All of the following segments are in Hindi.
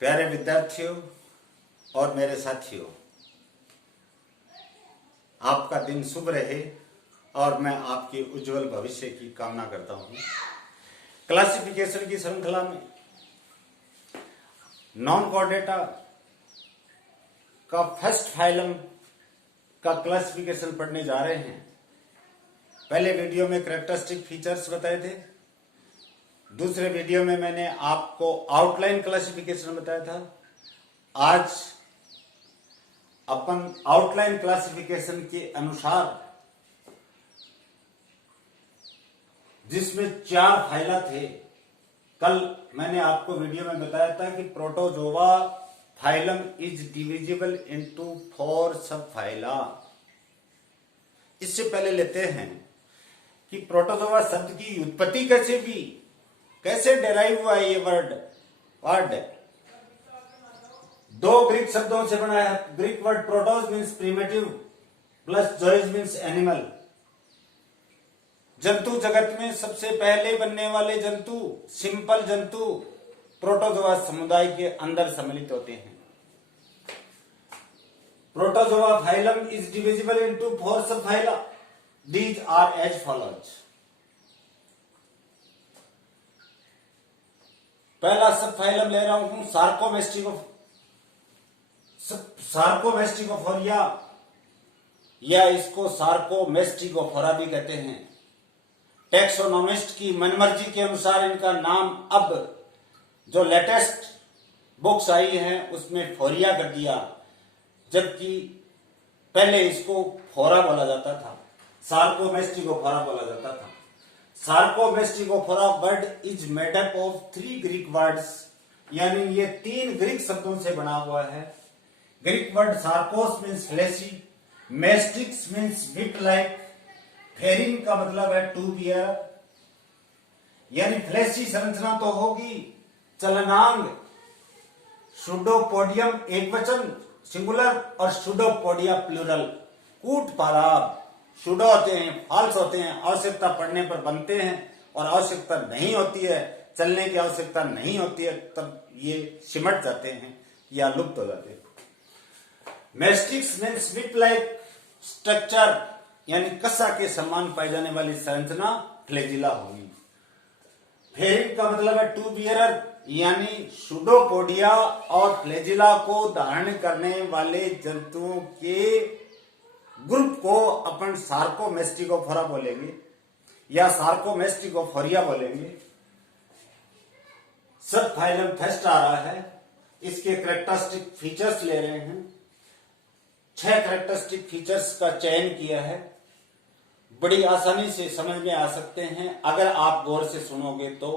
प्यारे विद्यार्थियों और मेरे साथियों, आपका दिन शुभ रहे और मैं आपके उज्जवल भविष्य की कामना करता हूं। क्लासिफिकेशन की श्रृंखला में नॉन कोऑर्डिनेटा का फर्स्ट फाइलम का क्लासिफिकेशन पढ़ने जा रहे हैं। पहले वीडियो में कैरेक्टरिस्टिक फीचर्स बताए थे, दूसरे वीडियो में मैंने आपको आउटलाइन क्लासिफिकेशन बताया था। आज अपन आउटलाइन क्लासिफिकेशन के अनुसार, जिसमें 4 फाइला थे, कल मैंने आपको वीडियो में बताया था कि protozoa phylum is divisible into 4 sub phyla. इससे पहले लेते हैं कि प्रोटोजोआ शब्द की उत्पत्ति कैसे डेराइव हुआ ये वर्ड 2 ग्रीक शब्दों से बना है। Greek word protos means primitive plus zoios means animal. जंतु जगत में सबसे पहले बनने वाले जंतु, सिंपल जंतु प्रोटोजोआ समुदाय के अंदर सम्मिलित होते हैं। Protozoa phylum is divisible into 4 sub phyla. These are as follows. पहला सब फाइलम ले रहा हूं सार्कोमेस्टिकोफोरिया, या इसको सार्कोमेस्टिकोफोरा भी कहते हैं। टेक्सोनोमिस्ट की मनमर्जी के अनुसार इनका नाम अब जो लेटेस्ट बुक्स आई हैं उसमें फोरिया कर दिया, जबकि पहले इसको फोरा बोला जाता था, सार्कोमेस्टिकोफोरा बोला जाता था। Sarcomastigophora word is made up of 3 Greek words, यानी ये 3 ग्रीक शब्दों से बना हुआ है। Greek word sarkos means fleshy, mastix means whip like, pherein का मतलब है टू बियर, यानी फ्लेशी संरचना तो होगी, चलनांग। सुडोपोडियम एक वचन सिंगुलर और सुडोपोडिया प्लूरल। कूट पाराब, सुडो होते हैं, फाल्स होते हैं, आवश्यकता पड़ने पर बनते हैं, और आवश्यकता नहीं होती है, चलने की आवश्यकता नहीं होती है, तब ये सिमट जाते हैं या लुप्त हो जाते हैं। मेस्टिक्स मीन्स विप लाइक स्ट्रक्चर, यानी कसा के समान पाई जाने वाली संरचना फ्लैजिला होगी। फेरिन का मतलब है टू बियरर, यानी सुडोपोडिया और फ्लैजिला को धारण करने वाले जंतुओं के ग्रुप को अपन सार्कोमेस्टिकोफोरा बोलेंगे या सार्कोमेस्टिकोफोरिया बोलेंगे। सब फाइलम फर्स्ट आ रहा है। इसके कैरेक्टरिस्टिक फीचर्स ले रहे हैं। 6 कैरेक्टरिस्टिक फीचर्स का चयन किया है। बड़ी आसानी से समझ में आ सकते हैं अगर आप गौर से सुनोगे तो।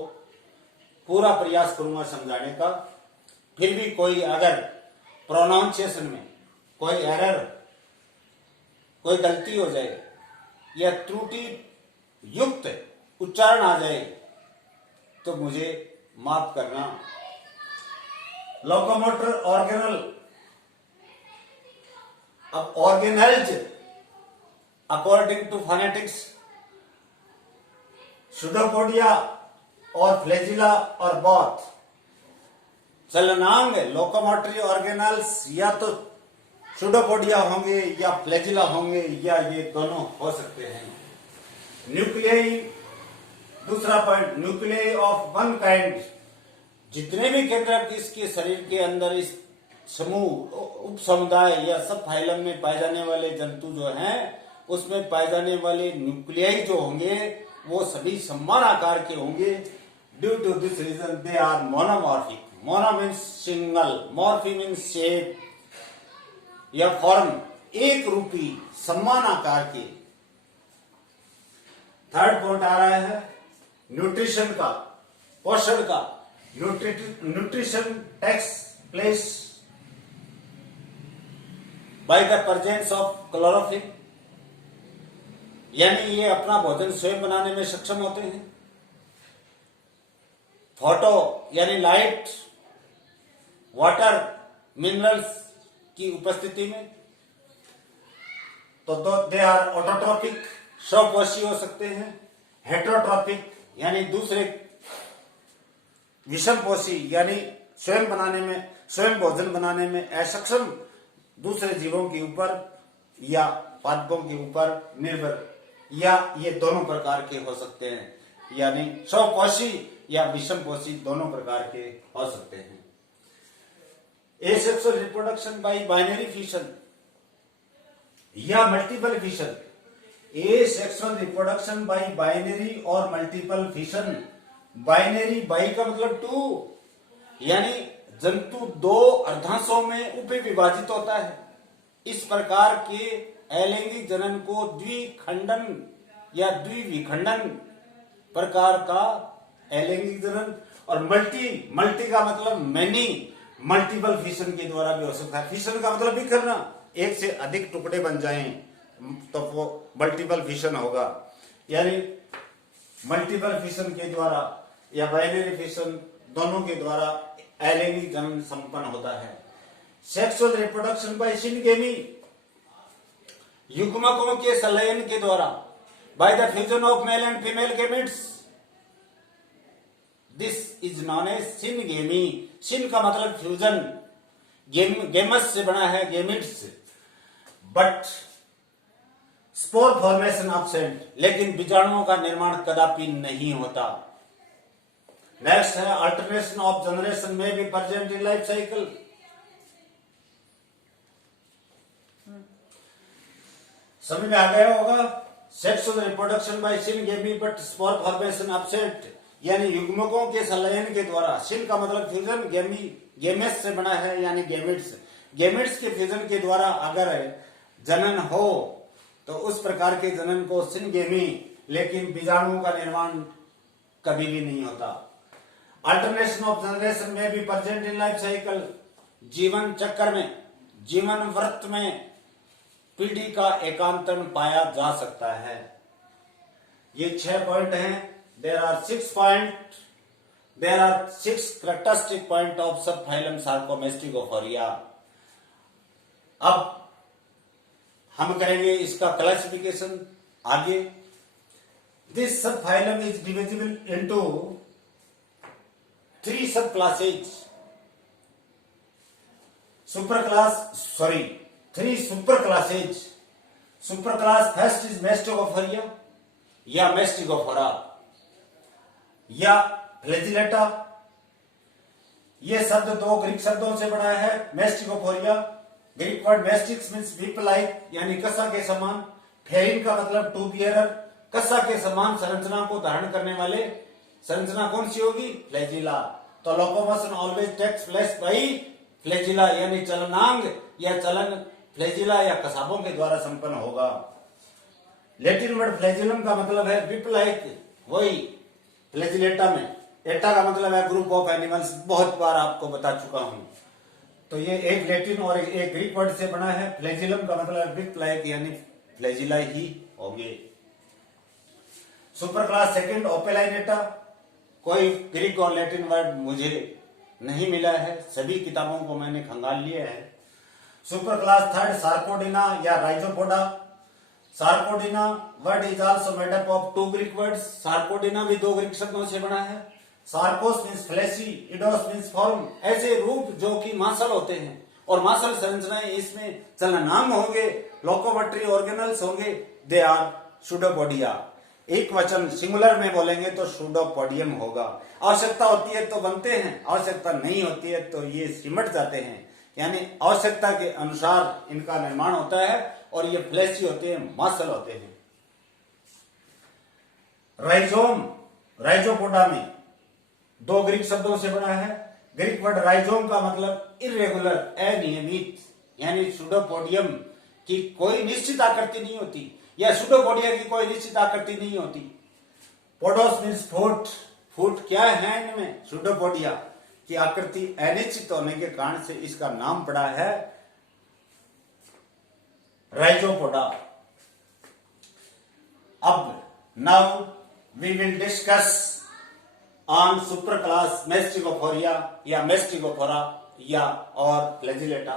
पूरा प्रयास करूंगा समझाने का। फिर भी कोई अगर प्रोनाउंसिएशन में कोई एरर, कोई गलती हो जाए या त्रुटि युक्त उच्चारण आ जाए तो मुझे माफ करना। लोकोमोटर ऑर्गेनल, अब organelles according to phonetics pseudopodia और फ्लैजिला और बोथ। चलनांग लोकोमोटरी ऑर्गेनल्स या तो सुडोपोडिया होंगे या फ्लैजिला होंगे, या ये दोनों हो सकते हैं। न्यूक्लियाई, दूसरा point, nuclei of one kind. जितने भी केंद्रक इसके शरीर के अंदर इस समूह, उप समुदाय या सब फाइलम में पाए जाने वाले जंतु जो हैं, उसमें पाए जाने वाले न्यूक्लियाई जो होंगे वो सभी समान आकार के होंगे। Due to this reason they are monomorphic. Mono means single, morphe means shape या फॉर्म, एक रूपी समान आकार के। थर्ड पॉइंट आ रहा है न्यूट्रिशन का, पोषण का। Nutrition takes place by the presence of chlorophyll, यानी ये अपना भोजन स्वयं बनाने में सक्षम होते हैं। फोटो यानी लाइट, वाटर, मिनरल्स की उपस्थिति में। तो दे आर ऑटोट्रॉपिक, स्वपोषी हो सकते हैं। हेटेरोट्रॉपिक यानी दूसरे विषमपोषी यानी स्वयं भोजन बनाने में असक्षम दूसरे जीवों के ऊपर या पादपों के ऊपर निर्भर, या ये दोनों प्रकार के हो सकते हैं, यानी स्वपोषी या विषमपोषी दोनों प्रकार के हो सकते हैं। Asexual reproduction by binary fission या multiple fission. Asexual reproduction by binary और मल्टीपल फिशन। बाइनरी, बाई का मतलब टू, यानी जंतु दो अर्धांशों में उपविभाजित होता है। इस प्रकार के अलैंगिक जनन को द्विखंडन या द्विविखंडन प्रकार का अलैंगिक जनन। और मल्टी का मतलब मैनी, मल्टीपल फिशन के द्वारा भी हो सकता है। फिशन का मतलब बिखरना, एक से अधिक टुकड़े बन जाएं तो वो मल्टीपल फिशन होगा। यानी मल्टीपल फिशन के द्वारा या बाइनरी फिशन दोनों के द्वारा अलैंगिक जनन संपन्न होता है। सेक्सुअल रिप्रोडक्शन बाय सिनगेमी, युग्मकों के संलयन के द्वारा, by the fusion of male and female gametes, this is known as syngamy. Syn का मतलब फ्यूजन, गेमस से बना है, gametes, but spore formation absent, लेकिन बीजाणुओं का निर्माण कदापि नहीं होता। नेक्स्ट है अल्टरनेशन ऑफ जनरेशन में भी प्रेजेंट इन लाइफ साइकिल। समझ में आ गया होगा। Sexual reproduction by syngamy but spore formation absent, यानी युग्मकों के संलयन के द्वारा। सिन का मतलब फ्यूजन, गेमेस से बना है यानी गेमिट्स। गेमिट्स के फ्यूजन के द्वारा अगर जनन हो तो उस प्रकार के जनन को सिनगेमी, लेकिन बीजाणुओं का निर्माण कभी भी नहीं होता। अल्टरनेशन ऑफ जनरेशन में भी प्रेजेंट इन लाइफ साइकिल, जीवन चक्र में, जीवन वृत्त में पीढ़ी का एकांतरण पाया जा सकता है। ये 6 पॉइंट हैं। There are 6 characteristic point of subphylum Sarcomysticophoria। अब हम करेंगे इसका क्लासिफिकेशन आगे। This subphylum is divisible into 3 subclasses, 3 superclasses। Superclass first is Masticophoria या Masticophora या फ्लैजिलेटा। ये शब्द 2 ग्रीक शब्दों से बना है। Mastigophoria, Greek word mastix means whip like, यानी कसा के समान। फेरिन का मतलब टू बियरर, कसा के समान संरचना को धारण करने वाले। संरचना कौन सी होगी? फ्लैजिला। तो locomotion always takes place by flagella, यानी चलनांग या चलन फ्लैजिला या कसाबों के द्वारा संपन्न होगा। लैटिन वर्ड फ्लैजिलम का मतलब है वीप लाइक, वही फ्लैजिलेटा में। एटा का मतलब है ग्रुप ऑफ एनिमल्स, बहुत बार आपको बता चुका हूं। तो ये एक लैटिन और एक ग्रीक वर्ड से बना है। फ्लैजिलम का मतलब विप लाइक, यानी फ्लैजिला ही होंगे। Super class second opalinata. कोई ग्रीक और लैटिन वर्ड मुझे नहीं मिला है, सभी किताबों को मैंने खंगाल लिया है। सुपर क्लास थर्ड सार्कोडिना या rhizopoda. Sarcodina word is also made up of 2 Greek words. Sarcodina भी 2 ग्रीक शब्दों से बना है। Sarkos means fleshy, eidos means form, ऐसे रूप जो कि मांसल होते हैं और मांसल संरचनाएं, इसमें चलनांग होंगे, लोकोमोटरी ऑर्गेनल्स होंगे। They are pseudopodia. एक वचन सिंगुलर में बोलेंगे तो सूडोपोडियम होगा। आवश्यकता होती है तो बनते हैं, आवश्यकता नहीं होती है तो ये सिमट जाते हैं, यानी आवश्यकता के अनुसार इनका निर्माण होता है। और ये फ्लैशी होते हैं, मांसल होते हैं। राइजोम, राइजोपोडा में 2 ग्रीक शब्दों से बना है। ग्रीक वर्ड राइजोम का मतलब इरेगुलर, अनियमित, यानी सूडोपोडियम की कोई निश्चित आकृति नहीं होती, या सूडोपोडिया की कोई निश्चित आकृति नहीं होती। पोडोस मीन्स फुट। फुट क्या है इनमें? सूडोपोडिया की आकृति अनिश्चित होने के कारण से इसका नाम पड़ा है राइजोपोडा। अब now we will discuss on super class mastigophoria या मेस्टिकोफोरा या और फ्लैजिलेटा।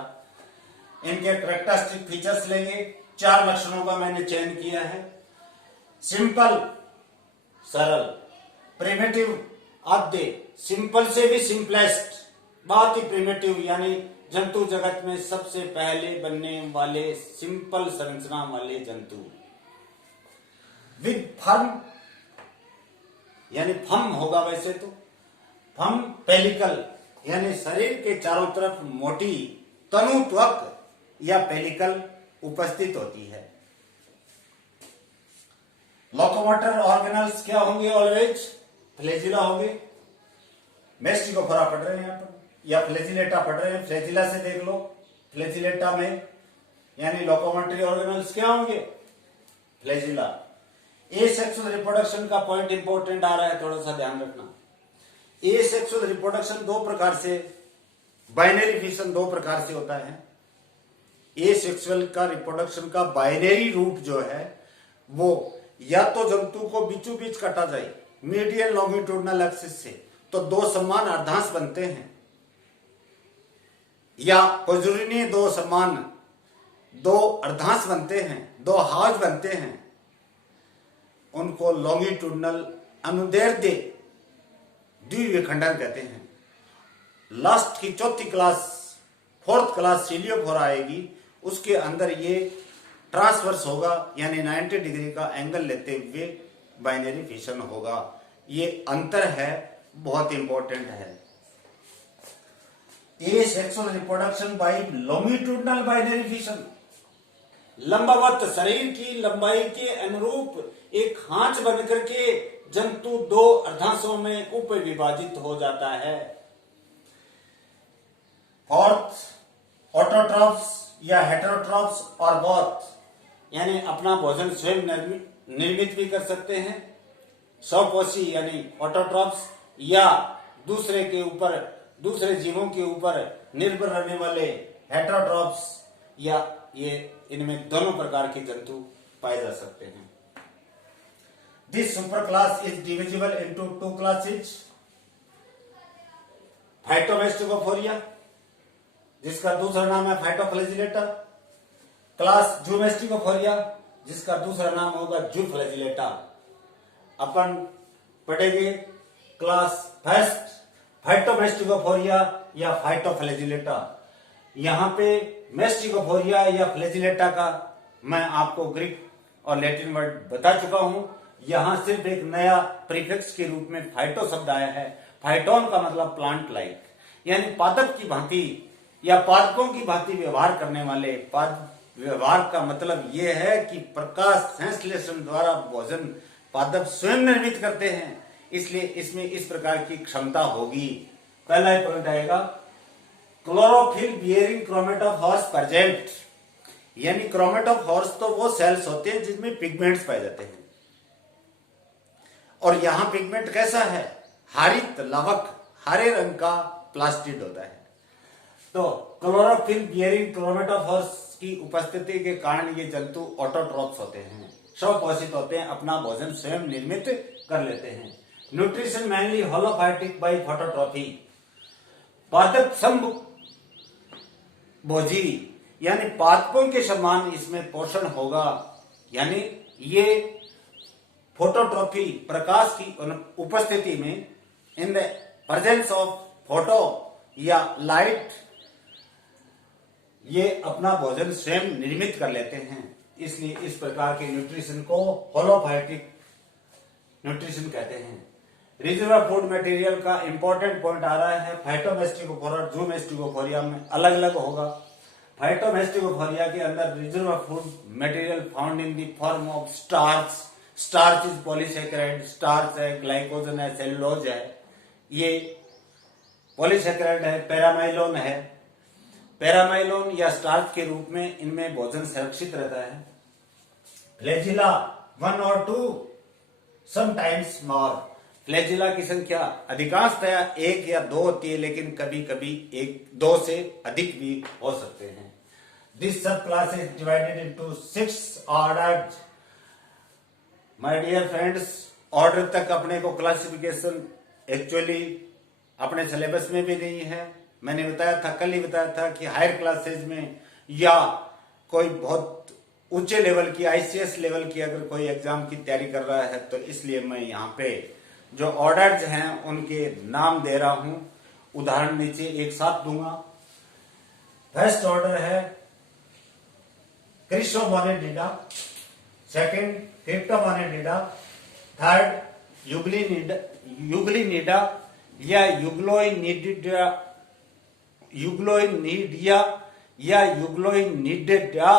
इनके कैरेक्टरिस्टिक फीचर्स लेंगे। 4 लक्षणों का मैंने चयन किया है। सिंपल, सरल, प्रिमिटिव, आद्य, सिंपल से भी सिंपलेस्ट, बहुत ही प्रिमिटिव यानी जंतु जगत में सबसे पहले बनने वाले सिंपल संरचना वाले जंतु। विद फर्म यानी फम होगा वैसे तो, फम पेलिकल यानी शरीर के चारों तरफ मोटी तनु त्वक या पेलिकल उपस्थित होती है। लोकोमोटर ऑर्गेनल्स क्या होंगे? ऑलवेज फ्लैजिला होंगे। मेस्टिकोफोरा पढ़ रहे हैं यहाँ पर या फ्लैजिलेटा पढ़ रहे हैं, फ्लैजिला से देख लो। फ्लैजिलेटा में यानी लोकोमोटरी ऑर्गेनल्स क्या होंगे? फ्लैजिला। एसेक्सुअल रिप्रोडक्शन का पॉइंट इंपॉर्टेंट आ रहा है, थोड़ा सा ध्यान रखना। एसेक्सुअल रिप्रोडक्शन दो प्रकार से, बाइनरी फिशन दो प्रकार से होता है। एसेक्सुअल का रिप्रोडक्शन का बाइनरी रूप जो है वो या तो जंतु को बीचों बीच काटा जाए मीडियल लॉन्गिट्यूडनल एक्सिस से, तो दो समान अर्धांश बनते हैं, या पजुरिनी दो अर्धांश बनते हैं, दो हाज बनते हैं, उनको लॉन्गिट्यूडनल अनुदैर्ध्य द्विविखंडन कहते हैं। लास्ट की चौथी क्लास, फोर्थ क्लास सीलियोफोरा आएगी, उसके अंदर ये ट्रांसवर्स होगा यानी 90 डिग्री का एंगल लेते हुए बाइनरी फिशन होगा। ये अंतर है, बहुत इंपॉर्टेंट है। Asexual reproduction bye longitudinal binary fission, लंबवत शरीर की लंबाई के अनुरूप एक खांच बनकर के जंतु दो अर्धांशों में उप विभाजित हो जाता है। फोर्थ, ऑटोट्रॉफ्स या हेटेरोट्रॉफ्स और बोथ, यानी अपना भोजन स्वयं निर्मित भी कर सकते हैं, स्वपोषी यानी ऑटोट्रॉफ्स, या दूसरे जीवों के ऊपर निर्भर रहने वाले हेटेरोट्रॉफ्स, या ये इनमें दोनों प्रकार के जंतु पाए जा सकते हैं। This super class is divisible into two classes, phytomastigophoria जिसका दूसरा नाम है फाइटोफ्लैजिलेटा, क्लास जूमेस्टिकोफोरिया जिसका दूसरा नाम होगा जूफ्लैजिलेटा। अपन पढ़ेंगे क्लास फर्स्ट फाइटोमेस्टिकोफोरिया या फाइटोफ्लैजिलेटा। यहाँ पे मेस्टिकोफोरिया या फ्लैजिलेटा का मैं आपको ग्रीक और लैटिन वर्ड बता चुका हूं। यहाँ सिर्फ एक नया प्रीफिक्स के रूप में फाइटो शब्द आया है। फाइटोन का मतलब प्लांट लाइक, यानी पादप की भांति या पादपों की भांति व्यवहार करने वाले। व्यवहार का मतलब यह है कि प्रकाश संश्लेषण द्वारा भोजन पादप स्वयं निर्मित करते हैं, इसलिए इसमें इस प्रकार की क्षमता होगी। पहला ही पॉइंट आएगा, क्लोरोफिल बियरिंग क्रोमेटोफोर्स प्रेजेंट, यानी क्रोमेटोफोर्स तो वो सेल्स होते हैं जिसमें पिगमेंट्स पाए जाते हैं, और यहां पिगमेंट कैसा है? हरित लवक, हरे रंग का प्लास्टिड होता है। तो क्लोरोफिल बियरिंग क्रोमेटोफोर्स की उपस्थिति के कारण ये जंतु ऑटोट्रॉफ्स होते हैं, स्वपोषित होते हैं, अपना भोजन स्वयं निर्मित कर लेते हैं। न्यूट्रिशन मेनली होलोफाइटिक बाय फोटोट्रॉफी, पादप भोजी यानी पादपों के समान इसमें पोषण होगा, यानी ये फोटोट्रॉफी प्रकाश की उपस्थिति में, in the presence of photo या लाइट, ये अपना भोजन स्वयं निर्मित कर लेते हैं, इसलिए इस प्रकार के न्यूट्रिशन को होलोफाइटिक न्यूट्रिशन कहते हैं। रिजर्व फूड मटेरियल का इंपॉर्टेंट पॉइंट आ रहा है, फाइटोमेस्टिकोफोरा जूमेस्टिकोफोरिया में अलग अलग होगा। फाइटोमेस्टिकोफोरिया के अंदर reserve food material found in the form of starch, starch is polysaccharide, starch है, ग्लाइकोजन है, सेलुलोज है, ये पॉलीसेकेराइड है, पैरामाइलोन है। पैरामाइलोन या स्टार्च के रूप में इनमें भोजन सुरक्षित रहता है। फ्लैजिला 1 और 2, समटाइम्स मोर, फ्लैजिला की संख्या अधिकांशतया 1 या 2 होती है, लेकिन कभी कभी 1-2 से अधिक भी हो सकते हैं। This sub class is divided into 6 ordered. My dear friends, order तक अपने को क्लासिफिकेशन एक्चुअली अपने सिलेबस में भी नहीं है। मैंने बताया था, कल ही बताया था कि हायर क्लासेज में या कोई बहुत ऊंचे लेवल की आईसीएस लेवल की अगर कोई एग्जाम की तैयारी कर रहा है, तो इसलिए मैं यहाँ पे जो ऑर्डर्स हैं उनके नाम दे रहा हूं, उदाहरण नीचे एक साथ दूंगा। फर्स्ट ऑर्डर है क्रिस्टोमोनेटिडा, सेकंड क्रिप्टोमोनेटिडा, थर्ड यूग्लिनिडा या यूग्लोइनिडिया या यूग्लोइनिडिडा,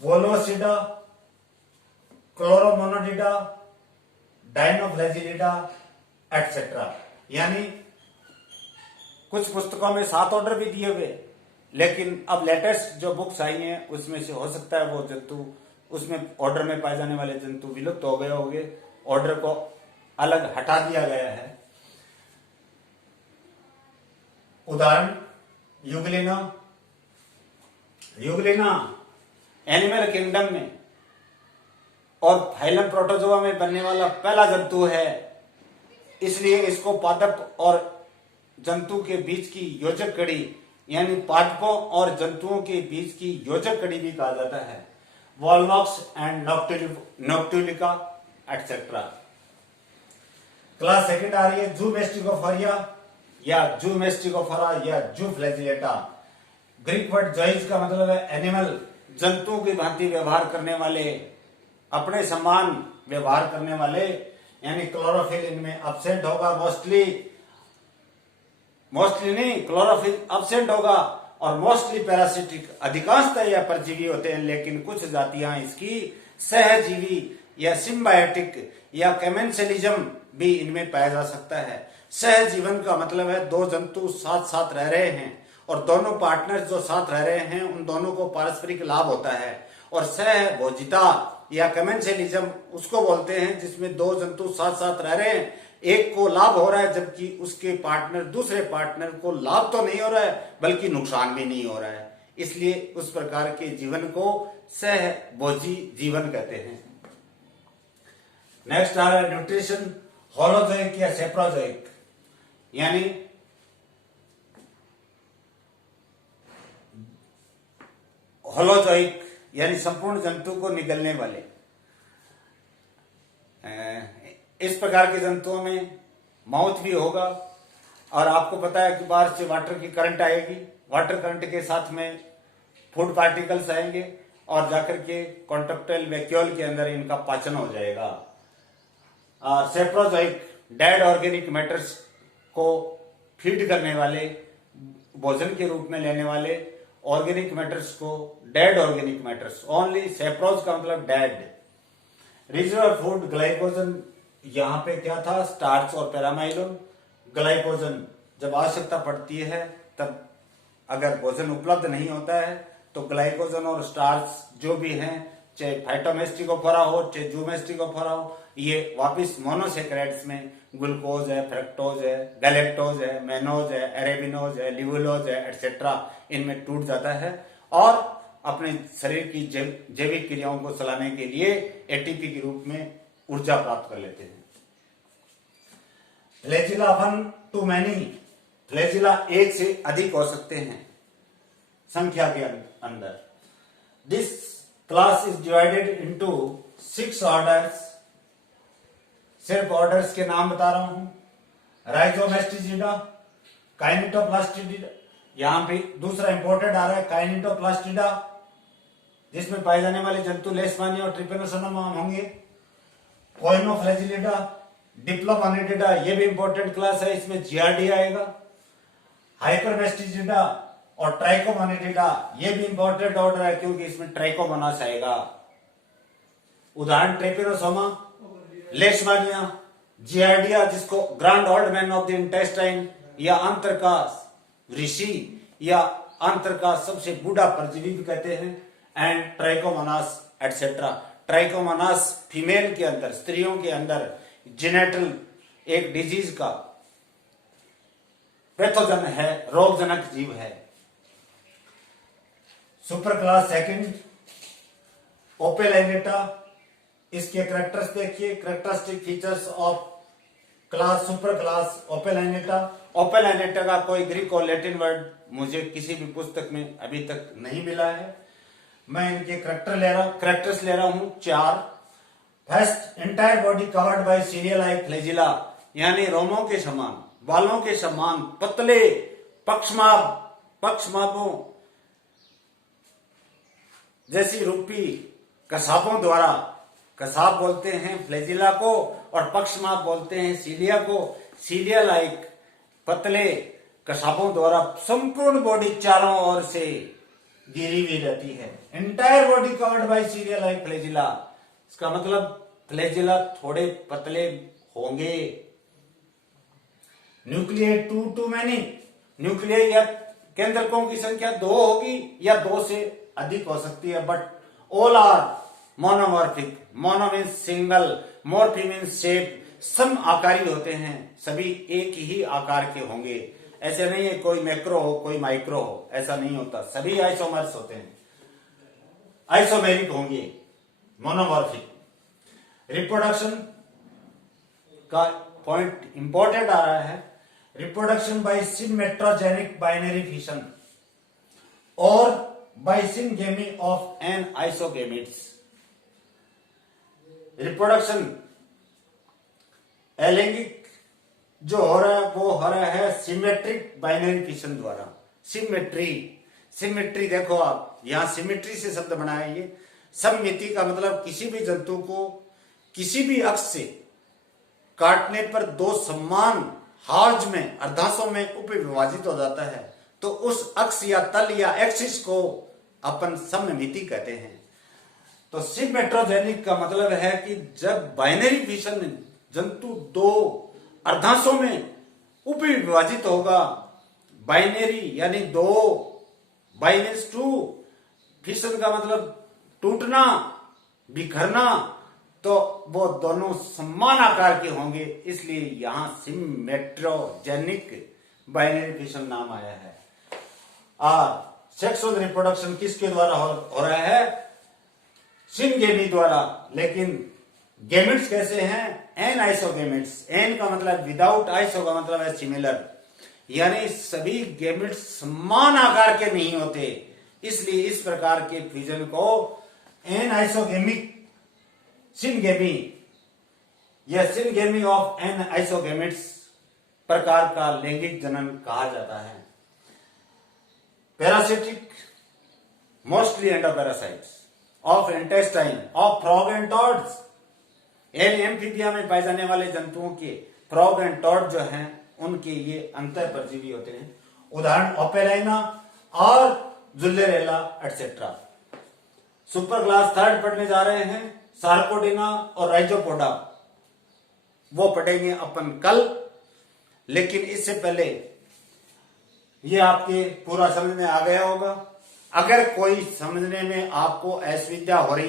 वोलोसिडा, क्लोरोमोनोडिडा, डाइनोफ्लैजिलिडा एटसेट्रा। यानी कुछ पुस्तकों में 7 ऑर्डर भी दिए हुए, लेकिन अब लेटेस्ट जो बुक्स आई हैं उसमें से हो सकता है वो जंतु, उसमें ऑर्डर में पाए जाने वाले जंतु विलुप्त हो गए होंगे, ऑर्डर को अलग हटा दिया गया है। उदाहरण यूग्लिना एनिमल किंगडम में और फाइलम प्रोटोजोआ में बनने वाला पहला जंतु है, इसलिए इसको पादप और जंतु के बीच की योजक कड़ी यानी पादपों और जंतुओं के बीच की योजक कड़ी भी कहा जाता है। Volvox and noctiluca etcetera. Class second आ रही है जू मेस्टिकोफोरिया या जू मेस्टिकोफोरा या जू फ्लैजिलेटा। ग्रीक वर्ड जोइस का मतलब है एनिमल, जंतुओं की भांति व्यवहार करने वाले, अपने समान व्यवहार करने वाले, यानी क्लोरोफिल इनमें अब्सेंट होगा, मोस्टली नहीं, क्लोरोफिल अब्सेंट होगा और मोस्टली पैरासिटिक, अधिकांशतः यह परजीवी होते हैं, लेकिन कुछ जातियां इसकी सहजीवी या सिम्बायोटिक या केमेंसेलिज्म भी इनमें पाया जा सकता है। सहजीवन का मतलब है दो जंतु साथ साथ रह रहे हैं और दोनों पार्टनर जो साथ रह रहे हैं उन दोनों को पारस्परिक लाभ होता है। और सहभोजिता या कमेंसेलिज्म उसको बोलते हैं जिसमें दो जंतु साथ साथ रह रहे हैं, एक को लाभ हो रहा है जबकि उसके पार्टनर दूसरे पार्टनर को लाभ तो नहीं हो रहा है बल्कि नुकसान भी नहीं हो रहा है, इसलिए उस प्रकार के जीवन को सहभोजी जीवन कहते हैं। नेक्स्ट आ रहा है न्यूट्रिशन, होलोजोइक या सेप्रोजोइक, यानी होलोजोइक यानी संपूर्ण जंतु को निगलने वाले। इस प्रकार के जंतुओं में माउथ भी होगा और आपको पता है कि बाहर से वाटर की करंट आएगी, वाटर करंट के साथ में फूड पार्टिकल्स आएंगे और जाकर के कॉन्ट्रेक्टाइल वैक्यूल के अंदर इनका पाचन हो जाएगा। और सेप्रोजोइक डेड ऑर्गेनिक मैटर्स को फीड करने वाले, भोजन के रूप में लेने वाले ऑर्गेनिक मैटर्स को डेड ऑर्गेनिक मैटर्स, ओनली सेप्रोज का मतलब डेड। रिजर्व फूड ग्लाइकोजन, यहाँ पे क्या था स्टार्च और पैरामाइलोन। ग्लाइकोजन जब आवश्यकता पड़ती है तब अगर भोजन उपलब्ध नहीं होता है तो ग्लाइकोजन और स्टार्च जो भी हैं, चाहे फाइटोमेस्टिकोफोरा हो चाहे जूमेस्टिकोफोरा हो, ये वापिस मोनोसेक्राइड्स में ग्लूकोज है, फ्रक्टोज है, गैलेक्टोज है, मेनोज है, एरेबिनोज है, लिवुलोज है एटसेट्रा, इनमें टूट जाता है और अपने शरीर की जैविक क्रियाओं को चलाने के लिए एटीपी के रूप में ऊर्जा प्राप्त कर लेते हैं। फ्लैजिला 1 to many, फ्लैजिला एक से अधिक हो सकते हैं संख्या के अंदर। This class is divided into 6 orders. सिर्फ ऑर्डर्स के नाम बता रहा हूं। राइजोमेस्टिजिडा, काइनेटोप्लास्टिडिडा, यहां पे दूसरा इंपोर्टेड आ रहा है काइनेटोप्लास्टिडा, जिसमें पाए जाने वाले जंतु लेशमानिया और ट्रिपेनोसोमा होंगे। कोइनोफ्लैजिलिडा, डिप्लोमोनेटिडा, ये भी इंपॉर्टेंट क्लास है, इसमें जीआरडी आएगा। हाइपरमेस्टिजिडा और ट्राइकोमोनेटिडा, ये भी इंपॉर्टेंट ऑर्डर है क्योंकि इसमें ट्राइकोमोनास आएगा। उदाहरण ट्रिपेनोसोमा, लेशमानिया, जियार्डिया जिसको grand old man of the intestine या अंतर का ऋषि या अंतर का सबसे बूढ़ा परजीवी भी कहते हैं, and trichomonas etcetera. Trichomonas female के अंदर, स्त्रियों के अंदर जेनेटल एक डिजीज का पैथोजन है, रोगजनक जीव है। सुपर क्लास सेकंड ओपेलाइनेटा, इसके कैरेक्टर्स देखिए, characteristic features of class super class opalinata. Opalinata का कोई ग्रीक और लैटिन वर्ड मुझे किसी भी पुस्तक में अभी तक नहीं मिला है। मैं इनके कैरेक्टर्स ले रहा हूं 4। First, entire body covered bye serial like flagella, यानी रोमों के समान बालों के समान पतले पक्षमापों जैसी रूपी कसाबों द्वारा, कसाब बोलते हैं फ्लैजिला को और पक्षमाप बोलते हैं सीलिया को, सीलिया लाइक पतले कसाबों द्वारा संपूर्ण बॉडी चारों ओर से घिरी हुई रहती है। Entire body covered by cilia like flagella, इसका मतलब फ्लैजिला थोड़े पतले होंगे। न्यूक्लियर टू मैनी, न्यूक्लियर या केंद्रकों की संख्या 2 होगी या 2 से अधिक हो सकती है, but all are monomorphic. Mono means single, morphe means shape, सम आकारी होते हैं, सभी एक ही आकार के होंगे। ऐसे नहीं है कोई मैक्रो हो कोई माइक्रो हो, ऐसा नहीं होता, सभी आइसोमर्स होते हैं, आइसोमेरिक होंगे, मोनोमॉर्फिक। रिप्रोडक्शन का पॉइंट इंपॉर्टेंट आ रहा है। Reproduction by symmetrogenic binary fission और by syngamy of an isogametes. Reproduction अलैंगिक जो हो रहा है वो हो रहा है सिमेट्रिक बाइनरी फिशन द्वारा। सिमेट्री देखो आप, यहां सिमेट्री से शब्द बनाया ये। सममिति का मतलब किसी भी जंतु को किसी भी अक्ष से काटने पर 2 समान हार्ज में अर्धांशों में उपविभाजित हो जाता है, तो उस अक्ष या तल या एक्सिस को अपन सममिति कहते हैं। तो सिमेट्रोजेनिक का मतलब है कि जब बाइनरी फिशन जंतु 2 अर्धांशों में उपविभाजित होगा, बाइनरी यानी 2, बाई मीन्स 2, फिशन का मतलब टूटना, बिखरना, तो वो दोनों समान आकार के होंगे, इसलिए यहां सिमेट्रोजेनिक बाइनरी फिशन नाम आया है। सेक्सुअल रिप्रोडक्शन किसके द्वारा हो रहा है? सिनगेमी द्वारा। लेकिन गेमिट्स कैसे हैं? N isogametes. एन का मतलब विदाउट, आइसो का मतलब है सिमिलर, यानी सभी गेमिट्स समान आकार के नहीं होते, इसलिए इस प्रकार के फ्यूजन को एन आइसोगेमिक सिनगेमी या सिनगेमी ऑफ एन आइसोगेमिट्स प्रकार का लैंगिक जनन कहा जाता है। Parasitic mostly endoparasites of intestine of frog and toads, amphibia में पाए जाने वाले जंतुओं के फ्रॉग एंड टॉड जो हैं उनके ये अंतर परजीवी होते हैं। उदाहरण ओपेलाइना और जुल्लेरेला एटसेट्रा। सुपर क्लास 3 पढ़ने जा रहे हैं, सार्कोडिना और राइजोपोडा, वो पढ़ेंगे अपन कल। लेकिन इससे पहले ये आपके पूरा समझ में आ गया होगा। अगर कोई समझने में आपको असुविधा हो रही